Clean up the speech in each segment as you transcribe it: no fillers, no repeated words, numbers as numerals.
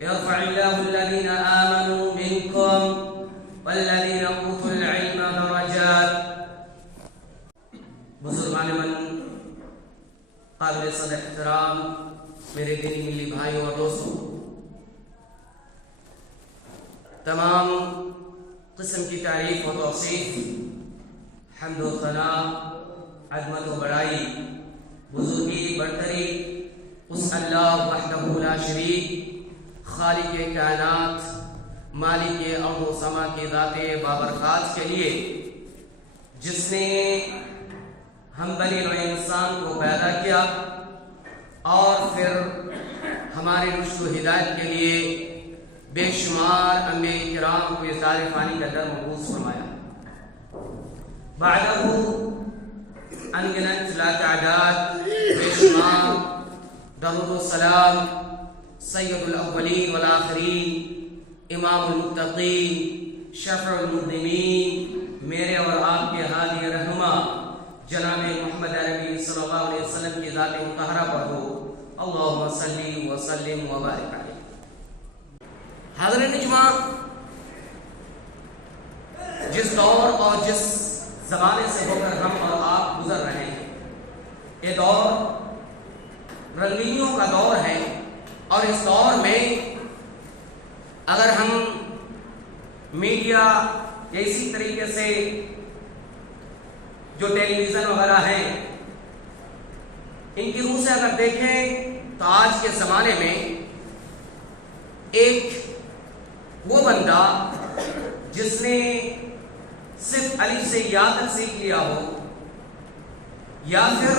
يرفع الله الذين آمنوا منكم والذين أوتوا العلم درجات. بزرگان من، قابل صدر احترام میرے دینی ملی بھائیوں اور دوستوں، تمام قسم کی تعریف و توصیف، حمد و ثنا، عظمت و بڑائی، بزرگی، برتری اس اللہ وحدہ لا شریک، خالق کائنات، مالک ارض و سما کی ذات بابرکات کے لیے، جس نے ہم بنی نوع انسان کو پیدا کیا اور پھر ہمارے رشد و ہدایت کے لیے بے شمار انبیاء کرام کو اس دار فانی کا در مبعوث فرمایا. بعدہ انگنت لا تعداد بے شمار درود و سلام سید الاولین والآخرین، امام المتقین، شفع المذنبین، میرے اور آپ کے ہادی رہنما جناب محمد عربی صلی اللہ علیہ وسلم کی ذات مطہرہ پر ہو. اللہم صلی وسلم وبارک علیہ. حاضرین اجماع، جس دور اور جس زمانے سے ہو کر ہم اور آپ گزر رہے ہیں، یہ دور رنگینیوں کا دور ہے، اور اس دور میں اگر ہم میڈیا یا اسی طریقے سے جو ٹیلی ویژن وغیرہ ہیں ان کی روح سے اگر دیکھیں تو آج کے زمانے میں ایک وہ بندہ جس نے صرف الف سے یا تک سیکھ لیا ہو، یا پھر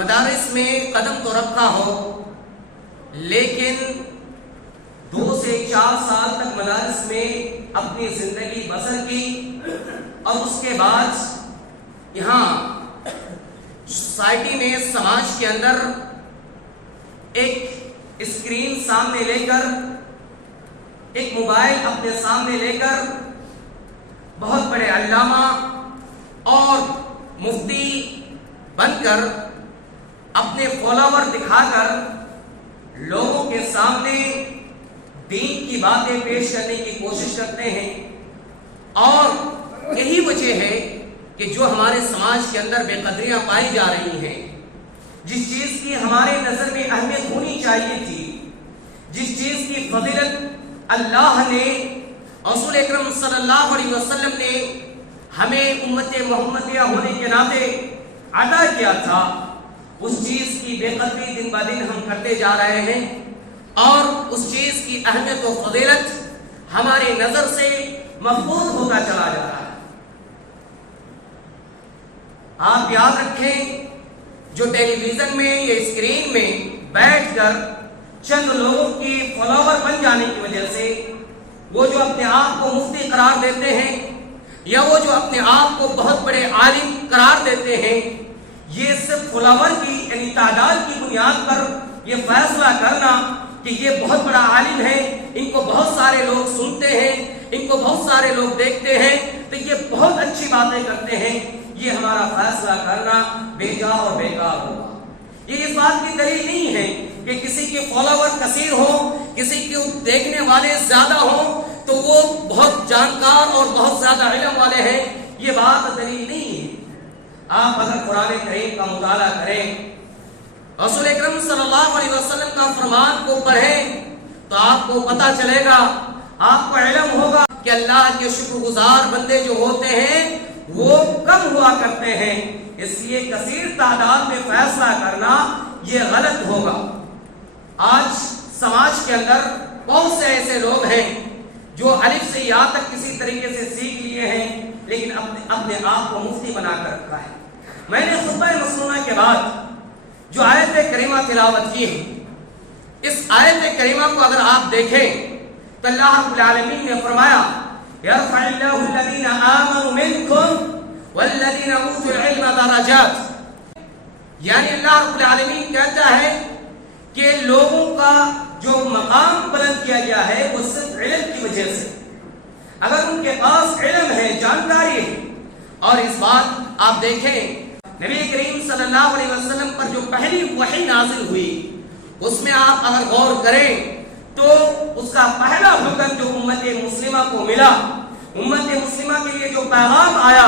مدارس میں قدم تو رکھا ہو لیکن 2 سے 4 سال تک مدارس میں اپنی زندگی بسر کی، اور اس کے بعد یہاں سوسائٹی میں، سماج کے اندر ایک اسکرین سامنے لے کر، ایک موبائل اپنے سامنے لے کر بہت بڑے علامہ اور مفتی بن کر اپنے فالوور دکھا کر لوگوں کے سامنے دین کی باتیں پیش کرنے کی کوشش کرتے ہیں. اور یہی وجہ ہے کہ جو ہمارے سماج کے اندر بے قدریاں پائی جا رہی ہیں، جس چیز کی ہمارے نظر میں اہمیت ہونی چاہیے تھی، جس چیز کی فضیلت اللہ نے، رسول اکرم صلی اللہ علیہ وسلم نے ہمیں امت محمدیہ ہونے کے ناطے عطا کیا تھا، اس چیز کی بے قدری دن بہ دن ہم کرتے جا رہے ہیں، اور اس چیز کی اہمیت و فضیلت ہماری نظر سے محفوظ ہوتا چلا جا رہا ہے. آپ یاد رکھیں، جو ٹیلی ویژن میں یا اسکرین میں بیٹھ کر چند لوگوں کی فالوور بن جانے کی وجہ سے وہ جو اپنے آپ کو مفتی قرار دیتے ہیں، یا وہ جو اپنے آپ کو بہت بڑے عالم قرار دیتے ہیں، یہ صرف فالوور کی یعنی تعداد کی بنیاد پر یہ فیصلہ کرنا کہ یہ بہت بڑا عالم ہے، ان کو بہت سارے لوگ سنتے ہیں، ان کو بہت سارے لوگ دیکھتے ہیں، تو یہ بہت اچھی باتیں کرتے ہیں، یہ ہمارا فیصلہ کرنا بے جا اور بیکار ہوگا. یہ اس بات کی دلیل نہیں ہے کہ کسی کے فالوور کثیر ہوں، کسی کے دیکھنے والے زیادہ ہوں تو وہ بہت جانکار اور بہت زیادہ علم والے ہیں. یہ بات دلیل نہیں ہے. آپ اگر قرآن کریم کا مطالعہ کریں، رسول اکرم صلی اللہ علیہ وسلم کا فرمان کو پڑھیں تو آپ کو پتہ چلے گا، آپ کو علم ہوگا کہ اللہ کے شکر گزار بندے جو ہوتے ہیں وہ کم ہوا کرتے ہیں. اس لیے کثیر تعداد میں فیصلہ کرنا یہ غلط ہوگا. آج سماج کے اندر بہت سے ایسے لوگ ہیں جو الف سے یا تک کسی طریقے سے سیکھ لیے ہیں لیکن اپنے آپ کو مفتی بنا کر رکھا ہے. میں نے خطبہ مسنونہ کے بعد جو آیت کریمہ تلاوت کی ہے، اس آیت کریمہ کو اگر آپ دیکھیں تو اللہ رب العالمین نے فرمایا یرفع اللہ الذین آمنوا منکم والذین اوتوا العلم درجات، یعنی اللہ رب العالمین کہتا ہے کہ لوگوں کا جو مقام بلند کیا گیا ہے وہ صرف علم کی وجہ سے. اگر ان کے پاس علم ہے، جانکاری ہے، اور اس بات آپ دیکھیں نبی کریم صلی اللہ علیہ وسلم پر جو پہلی وحی نازل ہوئی اس میں آپ اگر غور کریں تو اس کا پہلا حکم جو امت مسلمہ کو ملا، امت مسلمہ کے لیے جو پیغام آیا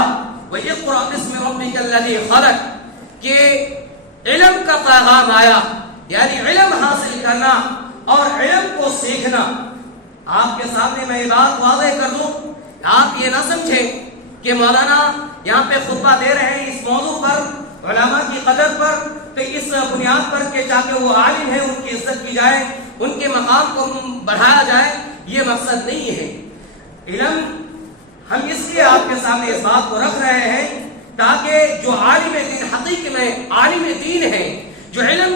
وہ اقرأ باسم ربک الذی خلق، کہ علم کا پیغام آیا، یعنی علم حاصل کرنا اور علم کو سیکھنا۔ آپ کے سامنے میں یہ بات واضح کر دوں، آپ یہ نہ سمجھیں کہ مولانا یہاں پہ خطبہ دے رہے ہیں اس موضوع پر، علماء کی قدر پر، تو اس بنیاد پر کہ تاکہ وہ عالم ہیں ان کی عزت کی جائے، ان کے مقام کو بڑھایا جائے، یہ مقصد نہیں ہے۔ علم ہم اس لیے آپ کے سامنے اس بات کو رکھ رہے ہیں تاکہ جو عالم دین حقیقی میں عالم دین ہے، جو علم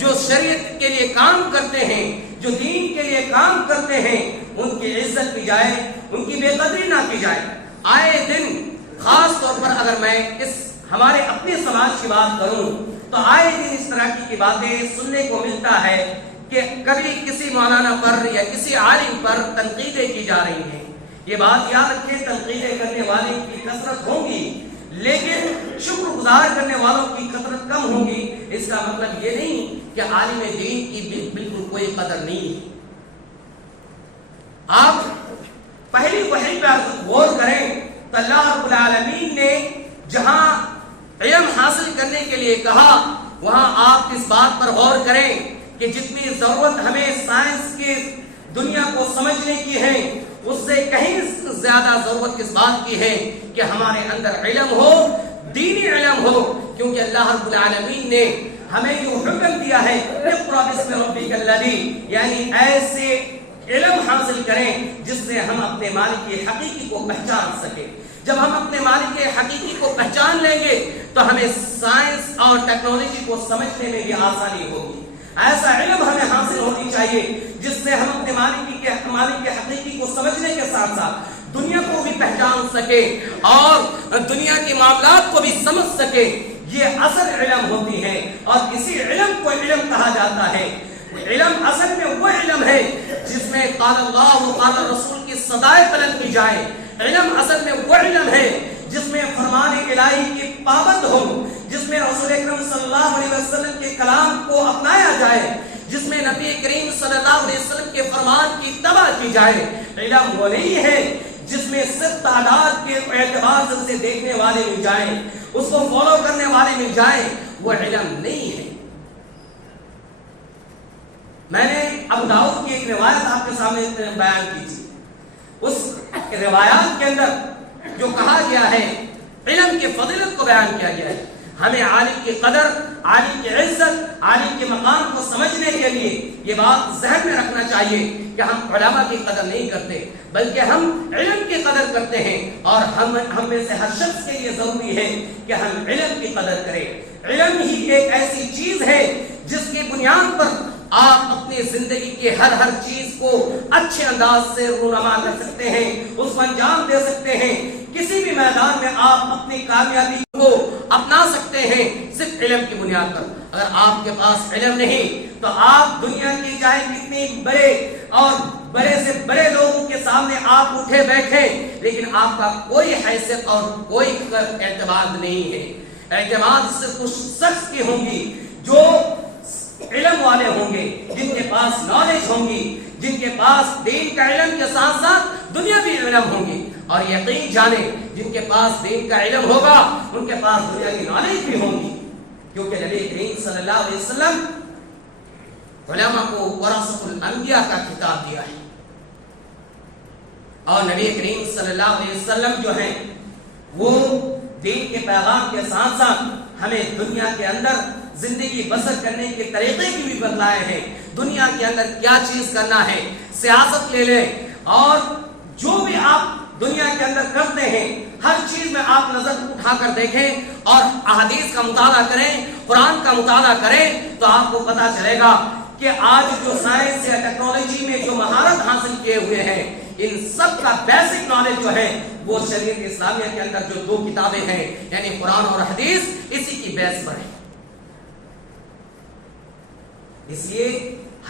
جو شریعت کے لیے کام کرتے ہیں، جو دین کے لیے کام کرتے ہیں، ان کی عزت کی جائے، ان کی بے قدری نہ کی جائے۔ آئے دن خاص طور پر اگر میں اس ہمارے اپنے سماج کی بات کروں تو آئے دن اس طرح کی باتیں سننے کو ملتا ہے کہ کبھی کسی مولانا پر یا کسی عالم پر تنقیدیں کی جا رہی ہیں۔ یہ بات یاد رکھیں، تنقیدیں کرنے والے کی کثرت ہوگی لیکن شکر گزار کرنے والوں کی کثرت کم ہوگی۔ اس کا مطلب یہ نہیں کہ عالم دین کی بالکل کوئی قدر نہیں۔ آپ پہلی وحی پہ غور کریں تو اللہ رب العالمین نے جہاں علم حاصل کرنے کے لیے کہا وہاں آپ اس بات پر غور کریں کہ جتنی ضرورت ہمیں سائنس کی دنیا کو سمجھنے کی ہے اس سے کہیں زیادہ ضرورت اس بات کی ہے کہ ہمارے اندر علم ہو، دینی علم ہو، کیونکہ اللہ رب العالمین نے ہمیں جو حکم دیا ہے اقرأ باسم ربک الذی، یعنی ایسے علم حاصل کریں جس سے ہم اپنے مالک کی حقیقی کو پہچان سکیں۔ جب ہم اپنے مالک کے حقیقی کو پہچان لیں گے تو ہمیں سائنس اور ٹیکنالوجی کو سمجھنے میں بھی آسانی ہوگی۔ ایسا علم ہمیں حاصل ہونی چاہیے جس سے ہم اپنے مالک کے حقیقی کو سمجھنے کے ساتھ ساتھ دنیا کو بھی پہچان سکے اور دنیا کے معاملات کو بھی سمجھ سکے۔ یہ اصل علم ہوتی ہے اور اسی علم کو علم کہا جاتا ہے۔ علم اصل میں وہ علم ہے جس میں قال اللہ و قال رسول کی صدائے بلند کی جائے۔ علم اصل میں وہ علم ہے جس میں فرمان الہی کی پابند ہو، جس میں رسول اکرم صلی اللہ علیہ وسلم کے کلام کو اپنایا جائے، جس میں نبی کریم صلی اللہ علیہ وسلم کے فرمان کی اتباع کی جائے۔ علم وہ نہیں ہے جس میں صرف تعداد کے اعتبار سے اسے دیکھنے والے مل جائیں، اس کو فالو کرنے والے مل جائیں، وہ علم نہیں ہے۔ میں نے ابو داؤد کی ایک روایت آپ کے سامنے بیان کی تھی، اس روایات کے اندر جو کہا گیا ہے علم کی فضیلت کو بیان کیا گیا ہے۔ ہمیں عالم کی قدر، عالم کی عزت، عالم کے مقام کو سمجھنے کے لیے یہ بات ذہن میں رکھنا چاہیے کہ ہم علماء کی قدر نہیں کرتے بلکہ ہم علم کی قدر کرتے ہیں، اور ہم میں سے ہر شخص کے لیے ضروری ہے کہ ہم علم کی قدر کریں۔ علم ہی ایک ایسی چیز ہے جس کی بنیاد پر آپ اپنی زندگی کے ہر چیز کو اچھے انداز سے رونما کر سکتے ہیں، اس کو انجام دے سکتے ہیں۔ کسی بھی میدان میں آپ اپنی کامیابی کو اپنا سکتے ہیں صرف علم کی بنیاد پر۔ اگر آپ کے پاس علم نہیں تو آپ دنیا کی چاہے کتنی بڑے اور بڑے سے بڑے لوگوں کے سامنے آپ اٹھے بیٹھے لیکن آپ کا کوئی حیثیت اور کوئی اعتماد نہیں ہے۔ اعتماد صرف اس شخص کی ہوگی جو علم والے ہوں گے، جن کے پاس نالج ہوں گی، جن کے پاس دین کا علم کے ساتھ ساتھ دنیا بھی علم ہوں گی، اور یقین جانے جن کے پاس دین کا علم ہوگا ان کے پاس دنیا کی نالج بھی ہوگی، کیونکہ نبی کریم صلی اللہ علیہ وسلم علماء کو ورثۃ الانبیاء کا خطاب دیا ہے، اور نبی کریم صلی اللہ علیہ وسلم جو ہیں وہ دین کے پیغام کے ساتھ ساتھ ہمیں دنیا کے اندر زندگی بسر کرنے کے طریقے کی بھی بتلائے ہیں۔ دنیا کے اندر کیا چیز کرنا ہے، سیاست لے لیں اور جو بھی آپ دنیا کے اندر کرتے ہیں ہر چیز میں آپ نظر اٹھا کر دیکھیں اور احادیث کا مطالعہ کریں، قرآن کا مطالعہ کریں تو آپ کو پتا چلے گا کہ آج جو سائنس یا ٹیکنالوجی میں جو مہارت حاصل کیے ہوئے ہیں ان سب کا بیسک نالج جو ہے وہ شریعت اسلامیہ کے اندر جو دو کتابیں ہیں یعنی قرآن اور حدیث اسی کی بیس پر ہے۔ اس لیے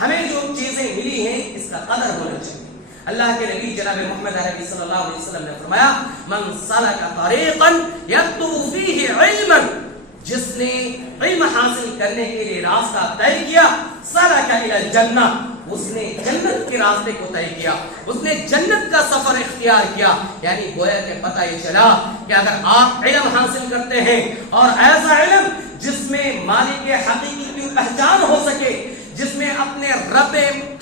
ہمیں جو چیزیں ملی ہیں اس کا قدر ہونا چاہیے۔ اللہ کے نبی جناب محمد عربی صلی اللہ علیہ وسلم نے فرمایا من سلک طریقا یطلب فیہ علما، جس نے علم حاصل کرنے کے لیے راستہ طے کیا، سلک الی الجنہ، اس نے جنت کے راستے کو طے کیا، اس نے جنت کا سفر اختیار کیا. یعنی گویا کہ پتہ یہ چلا کہ اگر آپ علم حاصل کرتے ہیں اور ایسا علم جس میں مالک حقیقی کی پہچان ہو سکے، جس میں اپنے رب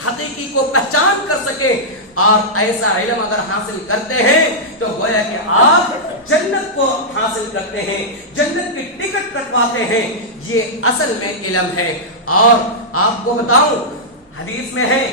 حقیقی کو پہچان کر سکے، اور ایسا علم اگر حاصل کرتے ہیں تو گویا کہ آپ جنت کو حاصل کرتے ہیں، جنت کی ٹکٹ کٹواتے ہیں. یہ اصل میں علم ہے. اور آپ کو بتاؤں حدیث میں ہے،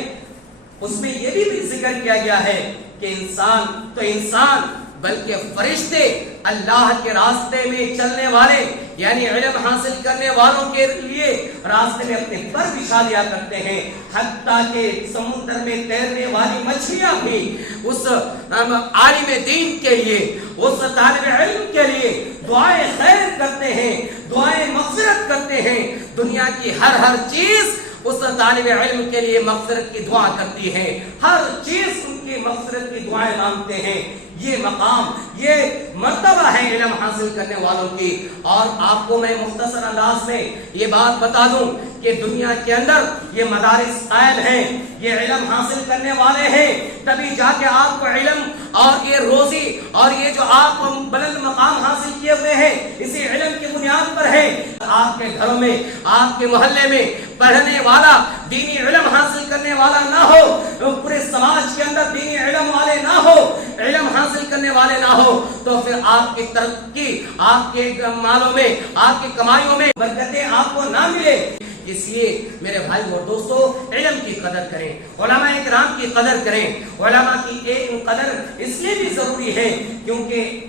اس میں یہ بھی ذکر کیا گیا ہے کہ انسان بلکہ فرشتے اللہ کے راستے میں چلنے والے یعنی علم حاصل کرنے والوں کے لیے راستے میں اپنے پر بچھا دیا کرتے ہیں. حتیٰ کہ سمندر میں تیرنے والی مچھلیاں بھی اس عالم دین کے لیے، اس طالب علم کے لیے دعائیں خیر کرتے ہیں، دعائیں مغفرت کرتے ہیں. دنیا کی ہر چیز اس طالب علم کے لیے مغفرت کی دعا کرتی ہے، ہر چیز ان کی مغفرت کی دعائیں مانگتے ہیں. یہ مقام، یہ مرتبہ ہے علم حاصل کرنے والوں کی. اور آپ کو میں مختصر انداز میں یہ بات بتا دوں کہ دنیا کے اندر یہ مدارس قائم ہیں، یہ علم حاصل کرنے والے ہیں، تبھی جا کے آپ کو علم اور یہ روزی اور یہ جو آپ بلند مقام حاصل کیے ہوئے ہیں اسی علم کی بنیاد پر ہے. آپ کے گھروں میں، آپ کے محلے میں پڑھنے والا، دینی علم حاصل کرنے والا نہ ہو، پورے سماج کے اندر دینی علم والے نہ ہو، علم حاصل کرنے والے نہ ہو، تو پھر آپ کی ترقی، آپ کے مالوں میں، آپ کی کمائیوں میں برکتیں آپ کو نہ ملے. اس لیے میرے بھائی اور دوستو علم کی قدر کریں، علماء کرام کی قدر کریں. علماء کی ایک قدر اس لیے بھی ضروری ہے کیونکہ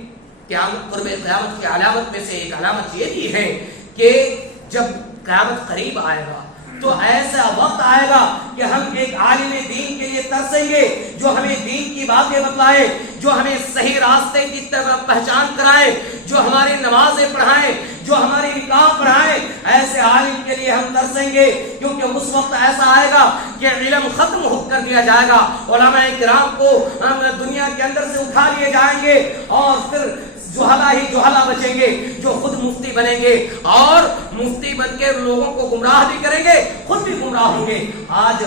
قرب قیامت کی علامت میں سے ایک علامت یہ بھی ہے کہ جب قیامت قریب آئے گا تو ایسا وقت آئے گا کہ ہم ایک عالم دین کے لیے ترسیں گے جو ہمیں دین کی باتیں بتلائے، جو ہمیں صحیح راستے کی طرف پہچان کرائے، جو ہماری نمازیں پڑھائیں، جو ہماری نکاح پڑھائیں. ایسے عالم کے لیے ہم ترسیں گے کیونکہ اس وقت ایسا آئے گا کہ علم ختم ہو کر دیا جائے گا، علماء کرام کو دنیا کے اندر سے اٹھا لیے جائیں گے اور پھر جوہلا بچیں گے جو خود مفتی بنیں گے اور مفتی بن کے لوگوں کو گمراہ بھی کریں گے، خود بھی گمراہ ہوں گے. آج